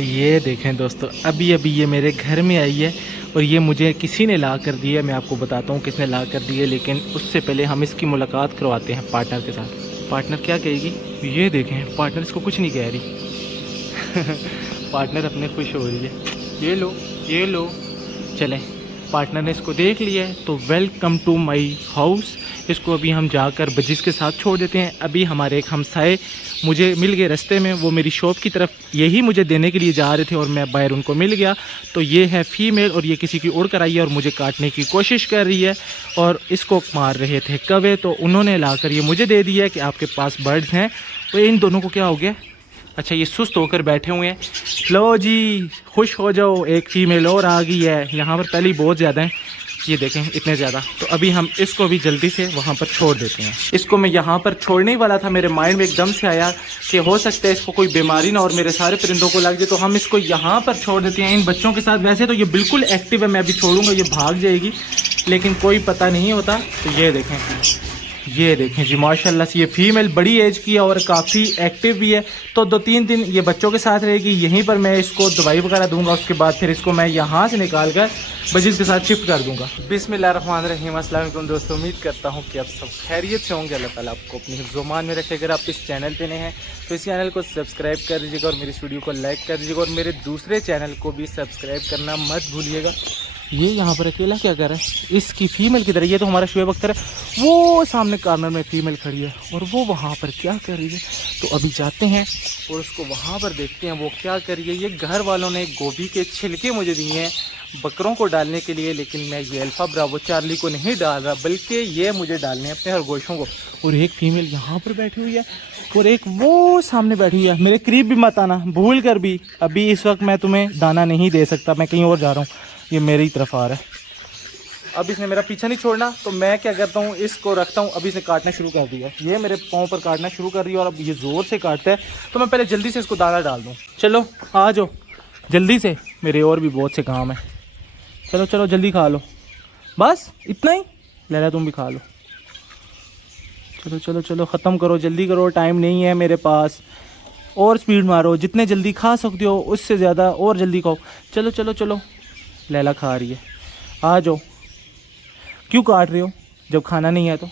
ये देखें दोस्तों, अभी अभी ये मेरे घर में आई है और ये मुझे किसी ने ला कर दी है। मैं आपको बताता हूँ किसने ला कर दी है, लेकिन उससे पहले हम इसकी मुलाकात करवाते हैं पार्टनर के साथ। पार्टनर क्या कहेगी ये देखें, पार्टनर इसको कुछ नहीं कह रही। पार्टनर अपने खुश हो रही है। ये लो चलें। पार्टनर ने इसको देख लिया है तो वेलकम टू माई हाउस। इसको अभी हम जाकर बजिस के साथ छोड़ देते हैं। अभी हमारे एक हमसाए मुझे मिल गए रास्ते में, वो मेरी शॉप की तरफ यही मुझे देने के लिए जा रहे थे और मैं बाहर उनको मिल गया। तो ये है फीमेल और ये किसी की उड़ कर आई है और मुझे काटने की कोशिश कर रही है और इसको मार रहे थे कौवे, तो उन्होंने लाकर ये मुझे दे दिया कि आपके पास बर्ड्स हैं। तो इन दोनों को क्या हो गया, अच्छा ये सुस्त होकर बैठे हुए हैं। लो जी खुश हो जाओ, एक फ़ीमेल और आ गई है। यहाँ पर पहले ही बहुत ज़्यादा है, ये देखें इतने ज़्यादा। तो अभी हम इसको भी जल्दी से वहाँ पर छोड़ देते हैं। इसको मैं यहाँ पर छोड़ने ही वाला था, मेरे माइंड में एकदम से आया कि हो सकता है इसको कोई बीमारी ना और मेरे सारे परिंदों को लग जाए, तो हम इसको यहाँ पर छोड़ देते हैं इन बच्चों के साथ। वैसे तो ये बिल्कुल एक्टिव है, मैं अभी छोड़ूंगा ये भाग जाएगी, लेकिन कोई पता नहीं होता। तो ये देखें जी माशाल्लाह से ये फीमेल बड़ी एज की है और काफ़ी एक्टिव भी है। तो 2-3 दिन ये बच्चों के साथ रहेगी, यहीं पर मैं इसको दवाई वगैरह दूंगा। उसके बाद फिर इसको मैं यहाँ से निकाल कर बजिस के साथ शिफ्ट कर दूंगा। बिस्मिल्लाहिर्रहमानिर्रहीम। अस्सलाम वालेकुम दोस्तों, उम्मीद करता हूँ कि आप सब खैरियत से होंगे। अल्लाह ताला आपको अपनी हिफ्ज़-ओ-मान में रखे। अगर आप इस चैनल पे नए हैं तो इस चैनल को सब्सक्राइब कर दीजिएगा और मेरी इस वीडियो को लाइक कर दीजिएगा और मेरे दूसरे चैनल को भी सब्सक्राइब करना मत भूलिएगा। ये यहाँ पर अकेला क्या कर रहा है, इसकी फीमेल की तरह। ये तो हमारा शुएब अख्तर है, वो सामने कॉर्नर में फीमेल खड़ी है और वो वहाँ पर क्या कर रही है। तो अभी जाते हैं और उसको वहाँ पर देखते हैं वो क्या कर रही है। ये घर वालों ने गोभी के छिलके मुझे दिए हैं बकरों को डालने के लिए, लेकिन मैं ये अल्फा ब्रावो चार्ली को नहीं डाल रहा, बल्कि ये मुझे डालने अपने खरगोशों को। और एक फीमेल यहाँ पर बैठी हुई है और एक वो सामने बैठी हुई है। मेरे करीब भी मत आना भूल कर भी, अभी इस वक्त मैं तुम्हें दाना नहीं दे सकता, मैं कहीं और जा रहा हूँ। ये मेरी तरफ आ रहा है, अब इसने मेरा पीछा नहीं छोड़ना। तो मैं क्या करता हूँ, इसको रखता हूँ। अभी इसने काटना शुरू कर दिया, ये मेरे पाँव पर काटना शुरू कर रही है और अब ये ज़ोर से काटता है। तो मैं पहले जल्दी से इसको दाना डाल दूँ। चलो आ जाओ जल्दी से, मेरे और भी बहुत से काम है। चलो चलो जल्दी खा लो, बस इतना ही। लैला तुम भी खा लो, चलो चलो चलो ख़त्म करो, जल्दी करो, टाइम नहीं है मेरे पास। और स्पीड मारो, जितने जल्दी खा सकते हो उससे ज़्यादा और जल्दी खाओ। चलो चलो चलो, लैला खा रही है, आ जाओ। क्यों काट रहे हो जब खाना नहीं है तो,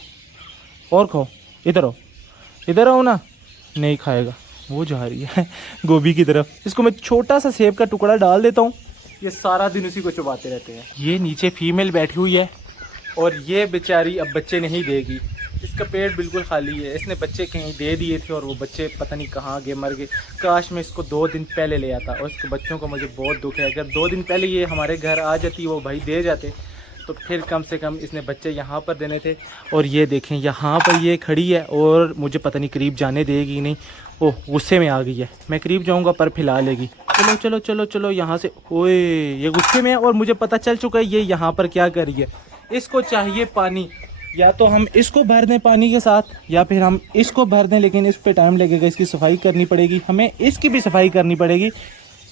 और खाओ। इधर आओ ना, नहीं खाएगा, वो जा रही है गोभी की तरफ। इसको मैं छोटा सा सेब का टुकड़ा डाल देता हूँ, ये सारा दिन उसी को चबाते रहते हैं। ये नीचे फीमेल बैठी हुई है और ये बेचारी अब बच्चे नहीं देगी, इसका पेट बिल्कुल खाली है। इसने बच्चे कहीं दे दिए थे और वो बच्चे पता नहीं कहाँ गए, मर गए। काश मैं इसको 2 दिन पहले ले आता, और इसके बच्चों को मुझे बहुत दुख है। अगर 2 दिन पहले ये हमारे घर आ जाती, वो भाई दे जाते, तो फिर कम से कम इसने बच्चे यहाँ पर देने थे। और ये देखें यहाँ पर ये खड़ी है और मुझे पता नहीं करीब जाने देगी नहीं। ओह गुस्से में आ गई है, मैं करीब जाऊँगा पर फिलहाल लेगी। चलो चलो चलो चलो यहाँ से। ओए ये गुस्से में है और मुझे पता चल चुका है ये यहाँ पर क्या कर रही है। इसको चाहिए पानी, या तो हम इसको भर दें पानी के साथ या फिर हम इसको भर दें, लेकिन इस पे टाइम लगेगा, इसकी सफाई करनी पड़ेगी, हमें इसकी भी सफाई करनी पड़ेगी।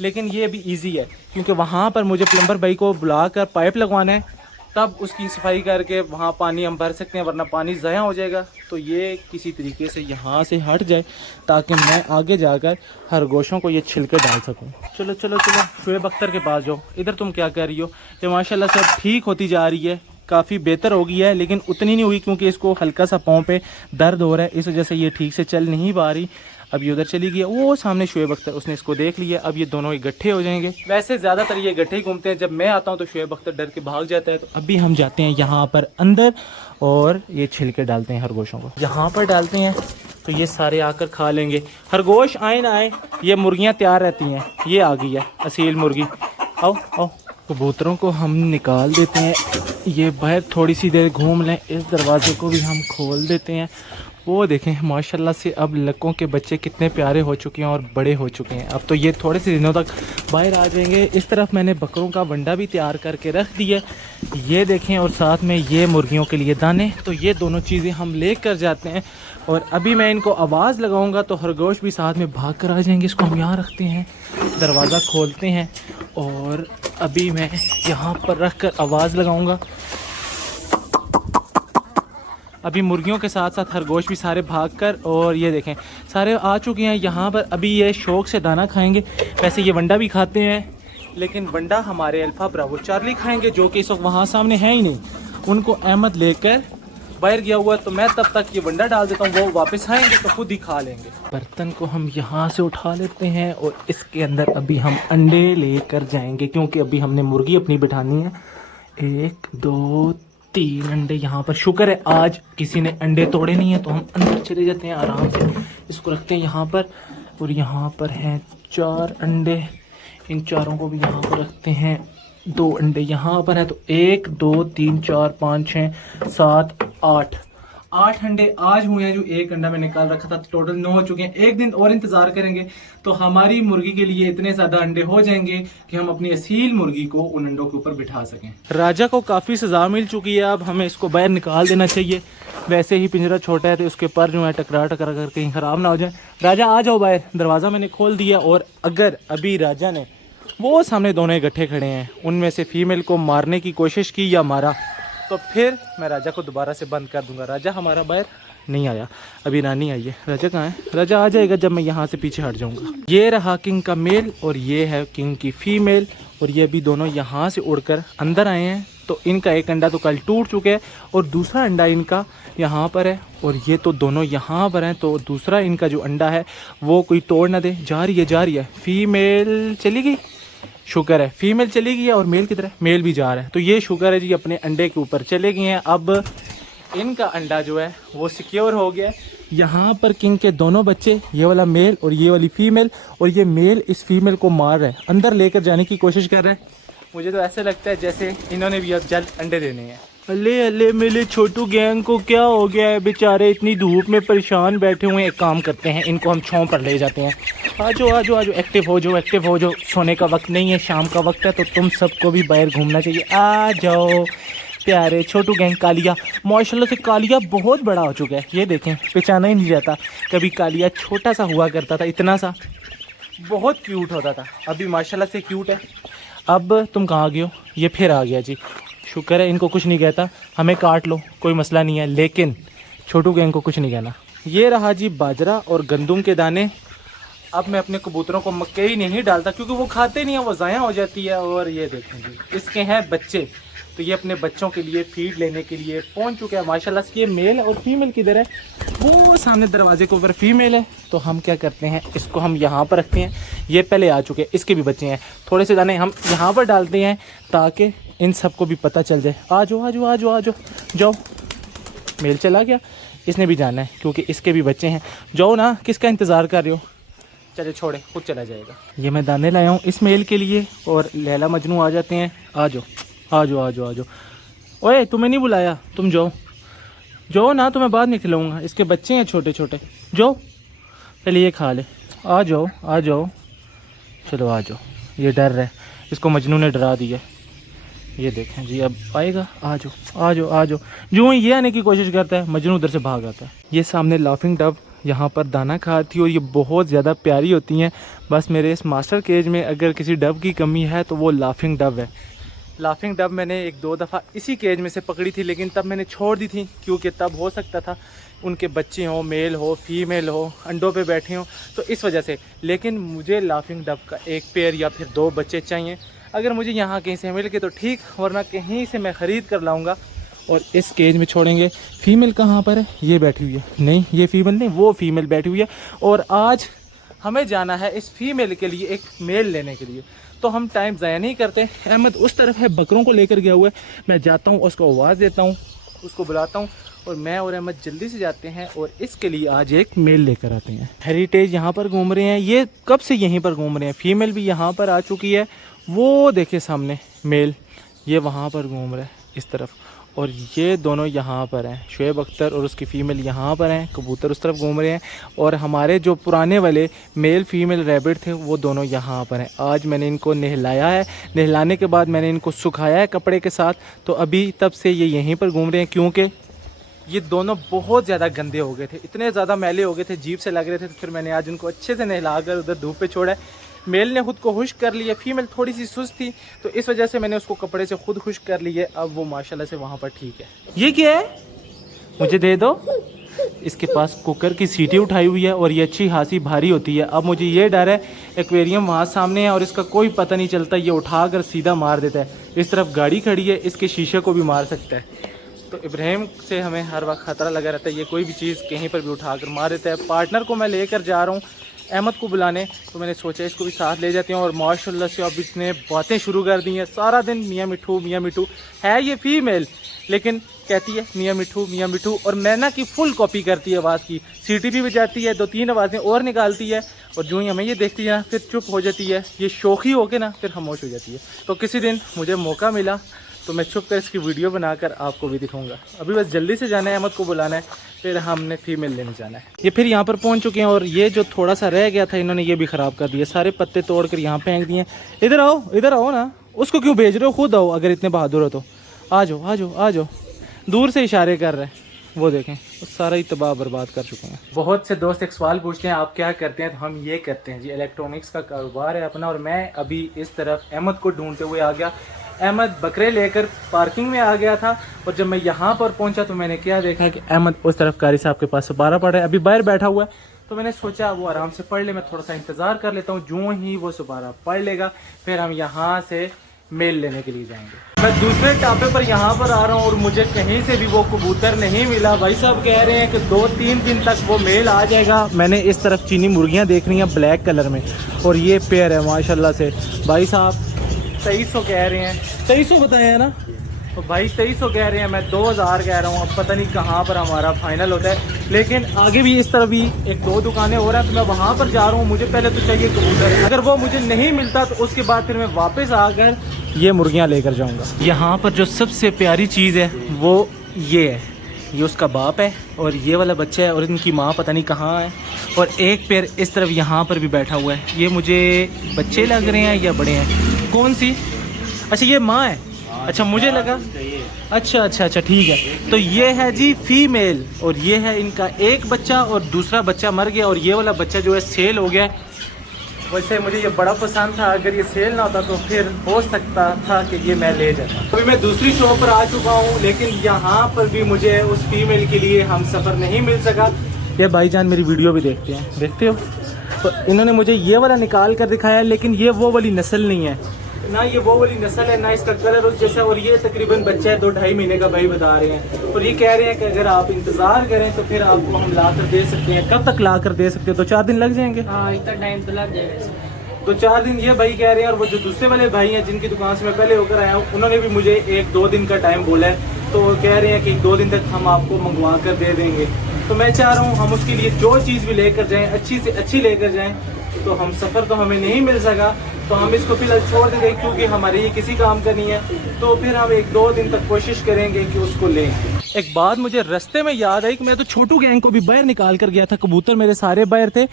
लेकिन ये भी इजी है क्योंकि वहाँ पर मुझे प्लम्बर भाई को बुलाकर पाइप लगवाना है, तब उसकी सफाई करके वहाँ पानी हम भर सकते हैं, वरना पानी ज़ाया हो जाएगा। तो ये किसी तरीके से यहाँ से हट जाए ताकि मैं आगे जाकर खरगोशों को ये छिलके डाल सकूँ। चलो चलो चलो शुएब अख्तर के पास जाओ। इधर तुम क्या कर रही हो। ये माशाल्लाह सब ठीक होती जा रही है, काफ़ी बेहतर हो गई है, लेकिन उतनी नहीं हुई क्योंकि इसको हल्का सा पाँव पे दर्द हो रहा है, इस वजह से ये ठीक से चल नहीं पा रही। अब ये उधर चली गई है, वो सामने शुएब अख्तर, उसने इसको देख लिया। अब ये दोनों इकट्ठे हो जाएंगे। वैसे ज़्यादातर ये इकट्ठे ही घूमते हैं, जब मैं आता हूँ तो शुएब अख्तर डर के भाग जाता है। तो अभी हम जाते हैं यहाँ पर अंदर और ये छिलके डालते हैं खरगोशों को, यहाँ पर डालते हैं तो ये सारे आकर खा लेंगे। खरगोश आए ना आए, ये मुर्गियाँ तैयार रहती हैं। ये आ गई है असील मुर्गी, आओ आओ। कबूतरों को हम निकाल देते हैं, ये बाहर थोड़ी सी देर घूम लें। इस दरवाजे को भी हम खोल देते हैं। वो देखें माशाल्लाह से अब लक्कों के बच्चे कितने प्यारे हो चुके हैं और बड़े हो चुके हैं। अब तो ये थोड़े से दिनों तक बाहर आ जाएंगे। इस तरफ मैंने बकरों का वंडा भी तैयार करके रख दिया, ये देखें, और साथ में ये मुर्गियों के लिए दाने। तो ये दोनों चीज़ें हम ले कर जाते हैं और अभी मैं इनको आवाज़ लगाऊंगा तो खरगोश भी साथ में भाग कर आ जाएंगे। इसको हम यहाँ रखते हैं, दरवाज़ा खोलते हैं और अभी मैं यहाँ पर रख कर आवाज़ लगाऊंगा। अभी मुर्गियों के साथ साथ खरगोश भी सारे भागकर, और ये देखें सारे आ चुके हैं यहाँ पर। अभी ये शौक से दाना खाएंगे। वैसे ये वंडा भी खाते हैं, लेकिन वंडा हमारे अल्फा ब्रावो चार्ली खाएंगे, जो कि इस वक्त वहाँ सामने है ही नहीं। उनको अहमद लेकर बाहर गया हुआ, तो मैं तब तक ये वंडा डाल देता हूँ, वो वापस आएंगे तो खुद ही खा लेंगे। बर्तन को हम यहाँ से उठा लेते हैं और इसके अंदर अभी हम अंडे लेकर जाएंगे, क्योंकि अभी हमने मुर्गी अपनी बिठानी है। 1 2 3 अंडे यहाँ पर। शुक्र है आज किसी ने अंडे तोड़े नहीं है, तो हम अंदर चले जाते हैं आराम से। इसको रखते हैं यहाँ पर, और यहाँ पर हैं 4 अंडे। इन चारों को भी यहाँ पर रखते हैं। 2 अंडे यहाँ पर है, तो 1 2 3 4 5 6 7 8 अंडे आज हुए हैं। जो 1 अंडा मैंने निकाल रखा था, टोटल 9 हो चुके हैं। एक दिन और इंतजार करेंगे तो हमारी मुर्गी के लिए इतने ज्यादा अंडे हो जाएंगे कि हम अपनी असील मुर्गी को उन अंडों के ऊपर बिठा सकें। राजा को काफी सजा मिल चुकी है, अब हमें इसको बाहर निकाल देना चाहिए। वैसे ही पिंजरा छोटा है, तो उसके पर जो है टकरा कर कहीं खराब ना हो जाए। राजा आ जाओ बाहर, दरवाजा मैंने खोल दिया। और अगर अभी राजा ने, वो सामने दोनों इकट्ठे खड़े हैं, उनमें से फीमेल को मारने की कोशिश की या मारा, तो फिर मैं राजा को दोबारा से बंद कर दूंगा। राजा हमारा बाहर नहीं आया, अभी रानी आई है। राजा कहाँ है? राजा आ जाएगा जब मैं यहाँ से पीछे हट जाऊँगा। ये रहा किंग का मेल और ये है किंग की फीमेल, और ये अभी दोनों यहाँ से उड़कर अंदर आए हैं। तो इनका एक अंडा तो कल टूट चुका है और दूसरा अंडा इनका यहाँ पर है, और ये तो दोनों यहाँ पर हैं। तो दूसरा इनका जो अंडा है वो कोई तोड़ ना दे। जा रही है फीमेल, चली गई। शुक्र है फीमेल चली गई है। और मेल किधर है? मेल भी जा रहा है। तो ये शुक्र है जी, अपने अंडे के ऊपर चले गए हैं। अब इनका अंडा जो है वो सिक्योर हो गया है। यहाँ पर किंग के दोनों बच्चे, ये वाला मेल और ये वाली फीमेल, और ये मेल इस फीमेल को मार रहा है, अंदर लेकर जाने की कोशिश कर रहा है। मुझे तो ऐसे लगता है जैसे इन्होंने भी अब जल्द अंडे देने हैं। अल्ले अल्ले मेरे छोटू गैंग को क्या हो गया है? बेचारे इतनी धूप में परेशान बैठे हुए हैं। एक काम करते हैं, इनको हम छांव पर ले जाते हैं। आजो आजो आजो, एक्टिव हो जाओ। सोने का वक्त नहीं है, शाम का वक्त है, तो तुम सबको भी बाहर घूमना चाहिए। आ जाओ प्यारे छोटू गैंग। कालिया, माशाल्लाह से कालिया बहुत बड़ा हो चुका है। ये देखें, पहचाना ही नहीं जाता। कभी कालिया छोटा सा हुआ करता था, इतना सा, बहुत क्यूट होता था। अभी माशाल्लाह से क्यूट है। अब तुम कहाँ गए हो? ये फिर आ गया जी। शुक्र है इनको कुछ नहीं कहता, हमें काट लो कोई मसला नहीं है, लेकिन छोटू गैंग को कुछ नहीं कहना। ये रहा जी बाजरा और गंदुम के दाने। अब मैं अपने कबूतरों को मकई नहीं डालता, क्योंकि वो खाते नहीं है, वो ज़ाया हो जाती है। और ये देखें जी, इसके हैं बच्चे, तो ये अपने बच्चों के लिए फीड लेने के लिए पहुंच चुके हैं। माशाल्लाह से ये मेल और फीमेल किधर है? वो सामने दरवाजे के ऊपर फीमेल है। तो हम क्या करते हैं, इसको हम यहाँ पर रखते हैं। ये पहले आ चुके हैं, इसके भी बच्चे हैं। थोड़े से दाने हम यहाँ पर डालते हैं ताकि इन सबको भी पता चल जाए। आ जाओ जाओ। मेल चला गया, इसने भी जाना है क्योंकि इसके भी बच्चे हैं। जाओ ना, किसका इंतज़ार कर रहे हो? चले छोड़े, खुद चला जाएगा। ये मैं दाने लाया हूँ इस मेल के लिए, और लैला मजनू आ जाते हैं। आ जाओ। ओए तुम्हें नहीं बुलाया, तुम जाओ ना, तुम्हें बाद में खिलाऊंगा। इसके बच्चे हैं छोटे छोटे, जाओ पहले ये खा ले। आ जाओ चलो आ जाओ। ये डर रहा है, इसको मजनू ने डरा दिया। ये देखें जी, अब आएगा। आ जाओ। जो ये आने की कोशिश करता है, मजनू उधर से भाग आता है। ये सामने लाफिंग डव यहाँ पर दाना खाती है, और ये बहुत ज़्यादा प्यारी होती हैं। बस मेरे इस मास्टर केज में अगर किसी डव की कमी है तो वो लाफिंग डव है। लाफिंग डव मैंने 1-2 दफ़ा इसी केज में से पकड़ी थी, लेकिन तब मैंने छोड़ दी थी, क्योंकि तब हो सकता था उनके बच्चे हों, मेल हो फीमेल हो, अंडों पे बैठे हों, तो इस वजह से। लेकिन मुझे लाफिंग डव का 1 पेयर या फिर 2 बच्चे चाहिए। अगर मुझे यहाँ कहीं से मिल के तो ठीक, वरना कहीं से मैं ख़रीद कर लाऊंगा और इस केज में छोड़ेंगे। फीमेल कहाँ पर है? ये बैठी हुई है। नहीं, ये फीमेल नहीं, वो फीमेल बैठी हुई है। और आज हमें जाना है इस फीमेल के लिए एक मेल लेने के लिए, तो हम टाइम ज़ाया नहीं करते। अहमद उस तरफ है, बकरों को लेकर गया हुआ है। मैं जाता हूँ, उसको आवाज़ देता हूँ, उसको बुलाता हूँ, और मैं और अहमद जल्दी से जाते हैं और इसके लिए आज एक मेल लेकर आते हैं। हेरिटेज यहाँ पर घूम रहे हैं, ये कब से यहीं पर घूम रहे हैं। फीमेल भी यहाँ पर आ चुकी है। वो देखिए सामने मेल, ये वहाँ पर घूम रहा है इस तरफ, और ये दोनों यहाँ पर हैं। शुएब अख्तर और उसकी फ़ीमेल यहाँ पर हैं। कबूतर उस तरफ घूम रहे हैं, और हमारे जो पुराने वाले मेल फीमेल रैबिट थे वो दोनों यहाँ पर हैं। आज मैंने इनको नहलाया है, नहलाने के बाद मैंने इनको सुखाया है कपड़े के साथ, तो अभी तब से ये यहीं पर घूम रहे हैं। क्योंकि ये दोनों बहुत ज़्यादा गंदे हो गए थे, इतने ज़्यादा मैले हो गए थे, जीभ से लग रहे थे। तो फिर मैंने आज उनको अच्छे से नहला कर उधर धूप पे छोड़ा है। मेल ने खुद को खुश्क कर लिया, फीमेल थोड़ी सी सुस्त थी, तो इस वजह से मैंने उसको कपड़े से खुद खुश्क कर लिया। अब वो माशाल्लाह से वहाँ पर ठीक है। ये क्या है? मुझे दे दो। इसके पास कुकर की सीटी उठाई हुई है और ये अच्छी खासी भारी होती है। अब मुझे ये डर है एक्वेरियम वहाँ सामने है और इसका कोई पता नहीं चलता, ये उठाकर सीधा मार देता है। इस तरफ गाड़ी खड़ी है, इसके शीशे को भी मार सकता है। तो इब्राहिम से हमें हर वक्त ख़तरा लगा रहता है, ये कोई भी चीज़ कहीं पर भी उठाकर मार देता है। पार्टनर को मैं लेकर जा रहा हूँ अहमद को बुलाने, तो मैंने सोचा इसको भी साथ ले जाते हैं। और माशाल्लाह से अब इसने बातें शुरू कर दी हैं सारा दिन, मियाँ मिठू है। ये फीमेल लेकिन कहती है मियाँ मिठू और मैना की फुल कॉपी करती है आवाज़ की। सीटी भी बजाती है, 2-3 आवाज़ें और निकालती है और जो ही हमें ये देखती है फिर चुप हो जाती है। ये शौकी होके ना फिर खामोश हो जाती है। तो किसी दिन मुझे मौका मिला तो मैं छुप कर इसकी वीडियो बनाकर आपको भी दिखाऊंगा। अभी बस जल्दी से जाना है, अहमद को बुलाना है, फिर हमने फीमेल लेने जाना है। ये फिर यहाँ पर पहुँच चुके हैं और ये जो थोड़ा सा रह गया था इन्होंने ये भी ख़राब कर दिया, सारे पत्ते तोड़ कर यहाँ फेंक दिए। इधर आओ ना, उसको क्यों भेज रहे हो, खुद आओ अगर इतने बहादुर हो तो। आ जाओ। दूर से इशारे कर रहे हैं, वो देखें सारा ही तबाह बर्बाद कर चुके हैं। बहुत से दोस्त एक सवाल पूछते हैं आप क्या करते हैं, तो हम ये करते हैं जी, इलेक्ट्रॉनिक्स का कारोबार है अपना। और मैं अभी इस तरफ अहमद को ढूंढते हुए आ गया। अहमद बकरे लेकर पार्किंग में आ गया था और जब मैं यहाँ पर पहुँचा तो मैंने क्या देखा कि अहमद उस तरफ कारी साहब के पास सुपारा पड़ रहा है, अभी बाहर बैठा हुआ है। तो मैंने सोचा वो आराम से पढ़ ले, मैं थोड़ा सा इंतज़ार कर लेता हूँ। जो ही वो सुपारा पढ़ लेगा फिर हम यहाँ से मेल लेने के लिए जाएंगे। मैं दूसरे टापे पर यहाँ पर आ रहा हूँ और मुझे कहीं से भी वो कबूतर नहीं मिला। भाई साहब कह रहे हैं कि 2-3 दिन तक वो मेल आ जाएगा। मैंने इस तरफ चीनी मुर्गियाँ देख रही हैं ब्लैक कलर में और ये पेयर है माशाल्लाह से। भाई साहब 2300 कह रहे हैं, 2300 बताए हैं ना, तो भाई 2300 कह रहे हैं, मैं 2000 कह रहा हूँ। अब पता नहीं कहाँ पर हमारा फाइनल होता है, लेकिन आगे भी इस तरफ भी 1-2 दुकानें हो रहा है तो मैं वहाँ पर जा रहा हूँ। मुझे पहले तो चाहिए कबूतर, अगर वो मुझे नहीं मिलता तो उसके बाद फिर मैं वापस आकर ये मुर्गियाँ लेकर जाऊँगा। यहाँ पर जो सबसे प्यारी चीज़ है वो ये है, ये उसका बाप है और ये वाला बच्चा है और इनकी माँ पता नहीं कहाँ है। और एक पैर इस तरफ यहाँ पर भी बैठा हुआ है। ये मुझे बच्चे लग रहे हैं या बड़े हैं, कौन सी? अच्छा ये माँ है, अच्छा मुझे लगा, अच्छा ठीक है। तो ये है जी फीमेल और ये है इनका एक बच्चा और दूसरा बच्चा मर गया और ये वाला बच्चा जो है सेल हो गया। वैसे मुझे ये बड़ा पसंद था, अगर ये सेल ना होता तो फिर हो सकता था कि ये मैं ले जाता। अभी मैं दूसरी शॉप पर आ चुका हूँ लेकिन यहाँ पर भी मुझे उस फीमेल के लिए हम सफ़र नहीं मिल सका। ये भाईजान मेरी वीडियो भी देखते हो, तो इन्होंने मुझे ये वाला निकाल कर दिखाया लेकिन ये वो वाली नस्ल नहीं है, ना ये वो वाली नस्ल है, ना इसका कलर उस जैसा। और ये तकरीबन बच्चा है 2-2.5 महीने का भाई बता रहे हैं और ये कह रहे हैं कि अगर आप इंतज़ार करें तो फिर आपको हम ला कर दे सकते हैं। कब तक ला कर दे सकते हो? 2-4 दिन लग जाएंगे। हाँ इतना टाइम तो लग जाएगा। 2-4 दिन ये भाई कह रहे हैं। और वो जो दूसरे वाले भाई हैं जिनकी दुकान से मैं पहले होकर आया हूँ उन्होंने भी मुझे 1-2 दिन का टाइम बोला है, तो वो कह रहे हैं कि 2 दिन तक हम आपको मंगवा कर दे देंगे। तो मैं चाह रहा हूँ हम उसके लिए जो चीज़ भी लेकर जाएँ अच्छी से अच्छी लेकर जाएँ। तो हम सफ़र तो हमें नहीं मिल सका तो हम इसको फिलहाल छोड़ देंगे क्योंकि हमारे ये किसी काम का नहीं है। तो फिर हम 1-2 दिन तक कोशिश करेंगे कि उसको लें। एक बात मुझे रास्ते में याद आई कि मैं तो छोटू गैंग को भी बाहर निकाल कर गया था, कबूतर मेरे सारे बाहर थे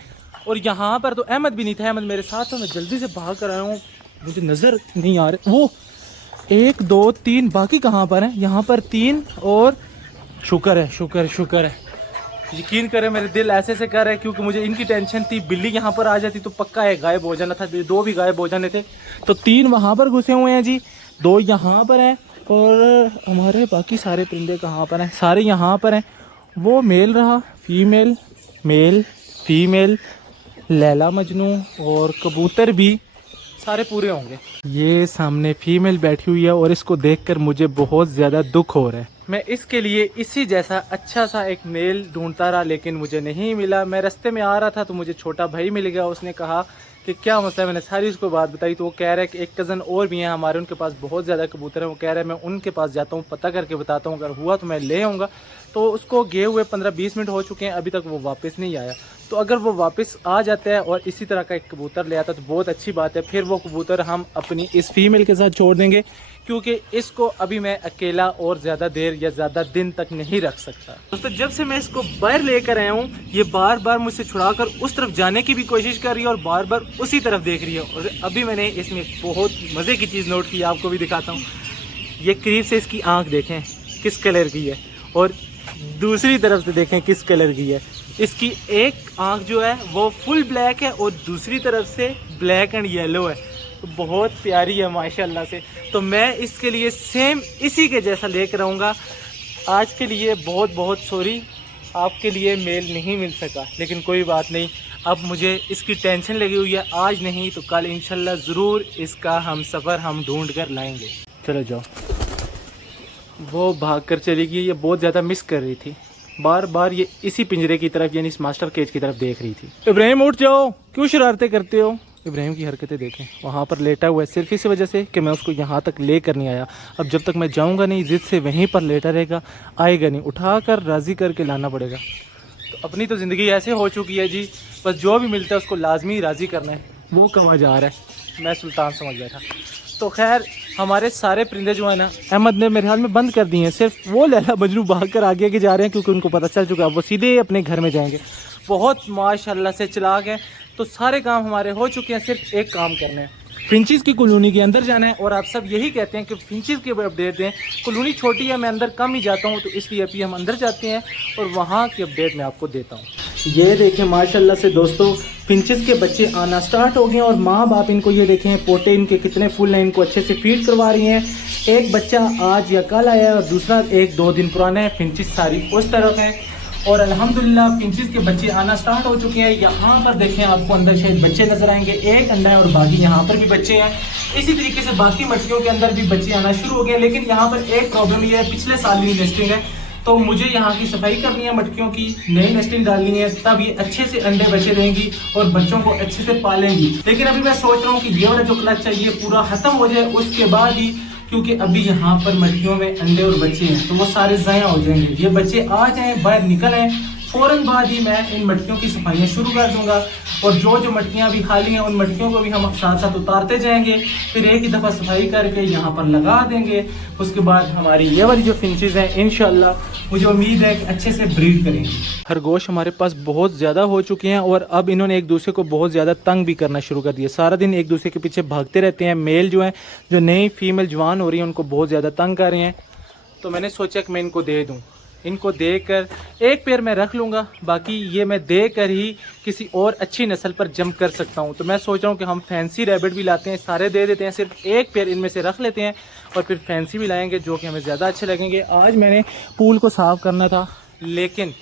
और यहाँ पर तो अहमद भी नहीं था। अहमद मेरे साथ, तो मैं जल्दी से भाग कर आया हूँ, मुझे नज़र नहीं आ रहे। वो 1 2 3 बाकी कहाँ पर हैं? यहाँ पर 3 और शुक्र है। यकीन करें मेरे दिल ऐसे से कर रहा है क्योंकि मुझे इनकी टेंशन थी। बिल्ली यहाँ पर आ जाती तो पक्का है गायब हो जाना था, 2 भी गायब हो जाने थे। तो 3 वहाँ पर घुसे हुए हैं जी, 2 यहाँ पर हैं और हमारे बाकी सारे परिंदे कहाँ पर हैं? सारे यहाँ पर हैं। वो मेल रहा, female, male, female, Laila Majnu और कबूतर भी सारे पूरे होंगे। ये सामने फीमेल बैठी हुई है और इसको देखकर मुझे बहुत ज़्यादा दुख हो रहा है। मैं इसके लिए इसी जैसा अच्छा सा एक मेल ढूंढता रहा लेकिन मुझे नहीं मिला। मैं रास्ते में आ रहा था तो मुझे छोटा भाई मिल गया, उसने कहा कि क्या मसला है। मैंने सारी उसको बात बताई तो वो कह रहा है कि एक कज़न और भी हैं हमारे, उनके पास बहुत ज़्यादा कबूतर हैं। वो कह रहा है मैं उनके पास जाता हूँ, पता करके बताता हूँ, अगर हुआ तो मैं ले आऊँगा। तो उसको गए हुए 15-20 मिनट हो चुके हैं, अभी तक वो वापस नहीं आया। तो अगर वो वापस आ जाता है और इसी तरह का एक कबूतर ले आता तो बहुत अच्छी बात है। फिर वो कबूतर हम अपनी इस फीमेल के साथ छोड़ देंगे क्योंकि इसको अभी मैं अकेला और ज़्यादा देर या ज़्यादा दिन तक नहीं रख सकता। दोस्तों जब से मैं इसको बाहर लेकर आया हूँ ये बार बार मुझसे छुड़ाकर उस तरफ जाने की भी कोशिश कर रही है और बार बार उसी तरफ देख रही है। और अभी मैंने इसमें बहुत मज़े की चीज़ नोट की, आपको भी दिखाता हूँ। ये करीब से इसकी आँख देखें किस कलर की है और दूसरी तरफ से देखें किस कलर की है। इसकी एक आँख जो है वो फुल ब्लैक है और दूसरी तरफ से ब्लैक एंड येलो है, तो बहुत प्यारी है माशाल्लाह से। तो मैं इसके लिए सेम इसी के जैसा लेकर आऊँगा आज के लिए बहुत बहुत सॉरी, आपके लिए मेल नहीं मिल सका, लेकिन कोई बात नहीं। अब मुझे इसकी टेंशन लगी हुई है, आज नहीं तो कल इंशाल्लाह ज़रूर इसका हम सफ़र हम ढूंढ कर लाएंगे। चलो जाओ। वो भाग कर चली गई, ये बहुत ज़्यादा मिस कर रही थी, बार बार ये इसी पिंजरे की तरफ यानी इस मास्टर केज की तरफ देख रही थी। इब्राहिम उठ जाओ, क्यों शरारतें करते हो? इब्राहिम की हरकतें देखें, वहाँ पर लेटा हुआ है सिर्फ इसी वजह से कि मैं उसको यहाँ तक ले कर नहीं आया। अब जब तक मैं जाऊँगा नहीं, ज़िद से वहीं पर लेटा रहेगा, आएगा नहीं, उठा कर राज़ी करके लाना पड़ेगा। तो अपनी तो ज़िंदगी ऐसे हो चुकी है जी, बस जो भी मिलता है उसको लाजमी राज़ी करना है। वो कहाँ जा रहा है, मैं सुल्तान समझ बैठा। तो खैर हमारे सारे परिंदे जो है ना, अहमद ने मेरे ख्याल में बंद कर दिए हैं, सिर्फ वो लैला मजनू भाग कर आगे आगे जा रहे हैं, क्योंकि उनको पता चल चुका है वो सीधे अपने घर में जाएंगे। बहुत माशाल्लाह से चालाक हैं। तो सारे काम हमारे हो चुके हैं, सिर्फ एक काम करना है, फिंचिस की कॉलोनी के अंदर जाना है। और आप सब यही कहते हैं कि फिंचिस की अपडेट दें, कॉलोनी छोटी है, मैं अंदर कम ही जाता हूँ, तो इसलिए अभी हम अंदर जाते हैं और वहाँ की अपडेट मैं आपको देता हूँ। ये देखें माशाल्लाह से दोस्तों, फिंचिस के बच्चे आना स्टार्ट हो गए हैं और माँ बाप इनको ये देखें पोटे इनके कितने फुल हैं, इनको अच्छे से फीड करवा रही हैं। एक बच्चा आज या कल आया है और दूसरा 1-2 दिन पुराना है। फिंचिस सारी उस तरफ है और अल्हम्दुलिल्लाह फिंचिस के बच्चे आना स्टार्ट हो चुके हैं। यहाँ पर देखें आपको अंदर शायद बच्चे नजर आएंगे, एक अंडा है और बाकी यहाँ पर भी बच्चे हैं। इसी तरीके से बाकी मटकियों के अंदर भी बच्चे आना शुरू हो गए। लेकिन यहाँ पर एक प्रॉब्लम ये है, पिछले साल की नेस्टिंग है, तो मुझे यहाँ की सफाई करनी है, मटकियों की नई नेस्टिंग डालनी है, तब ये अच्छे से अंडे बचे रहेंगी और बच्चों को अच्छे से पालेंगी। लेकिन अभी मैं सोच रहा हूँ कि ये वाला जो क्लच है ये पूरा खत्म हो जाए, उसके बाद ही, क्योंकि अभी यहाँ पर मटकियों में अंडे और बच्चे हैं तो वो सारे ज़ाया हो जाएंगे। ये बच्चे आ जाएं, बाहर निकल आए, फ़ौरन बाद ही मैं इन मटकियों की सफाइयाँ शुरू कर दूंगा। और जो मटकियाँ अभी खाली हैं उन मटकियों को भी हम साथ साथ उतारते जाएंगे, फिर एक ही दफ़ा सफाई करके यहाँ पर लगा देंगे। उसके बाद हमारी ये वाली जो फिंचेस हैं इंशाल्लाह मुझे उम्मीद है कि अच्छे से ब्रीड करेंगे। खरगोश हमारे पास बहुत ज़्यादा हो चुके हैं और अब इन्होंने एक दूसरे को बहुत ज़्यादा तंग भी करना शुरू कर दिया। सारा दिन एक दूसरे के पीछे भागते रहते हैं। मेल जो हैं, जो नई फीमेल जवान हो रही है, उनको बहुत ज़्यादा तंग कर रहे हैं। तो मैंने सोचा कि मैं इनको दे दूँ, इनको देकर एक पेयर मैं रख लूँगा, बाकी ये मैं देकर ही किसी और अच्छी नस्ल पर जंप कर सकता हूँ। तो मैं सोच रहा हूँ कि हम फैंसी रैबिट भी लाते हैं, सारे दे देते हैं, सिर्फ एक पेयर इनमें से रख लेते हैं और फिर फैंसी भी लाएंगे जो कि हमें ज़्यादा अच्छे लगेंगे। आज मैंने पूल को साफ़ करना था, लेकिन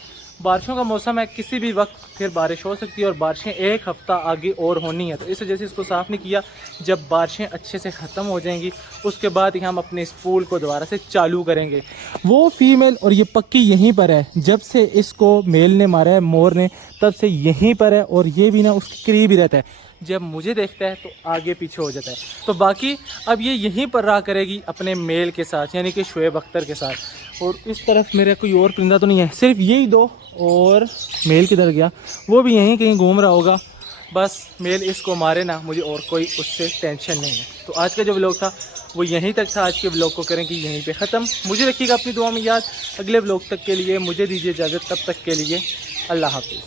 बारिशों का मौसम है, किसी भी वक्त फिर बारिश हो सकती है और बारिशें एक हफ़्ता आगे और होनी है, तो इस वजह से इसको साफ़ नहीं किया। जब बारिशें अच्छे से ख़त्म हो जाएंगी उसके बाद ही हम अपने इस पूल को दोबारा से चालू करेंगे। वो फीमेल और ये पक्की यहीं पर है, जब से इसको मेल ने मारा है, मोर ने, तब से यहीं पर है और ये भी ना उसके करीब ही रहता है। जब मुझे देखता है तो आगे पीछे हो जाता है। तो बाकी अब ये यहीं पर रहा करेगी अपने मेल के साथ, यानी कि शुएब अख्तर के साथ। और इस तरफ मेरा कोई और परिंदा तो नहीं है, सिर्फ यही दो, और मेल किधर गया, वो भी यहीं कहीं घूम रहा होगा। बस मेल इसको मारे ना, मुझे और कोई उससे टेंशन नहीं है। तो आज का जो व्लॉग था वो यहीं तक था। आज के व्लॉग को करेंगे यहीं पे ख़त्म। मुझे रखिएगा अपनी दुआ में याद। अगले व्लॉग तक के लिए मुझे दीजिए इजाज़त, तब तक के लिए अल्लाह हाफिज़।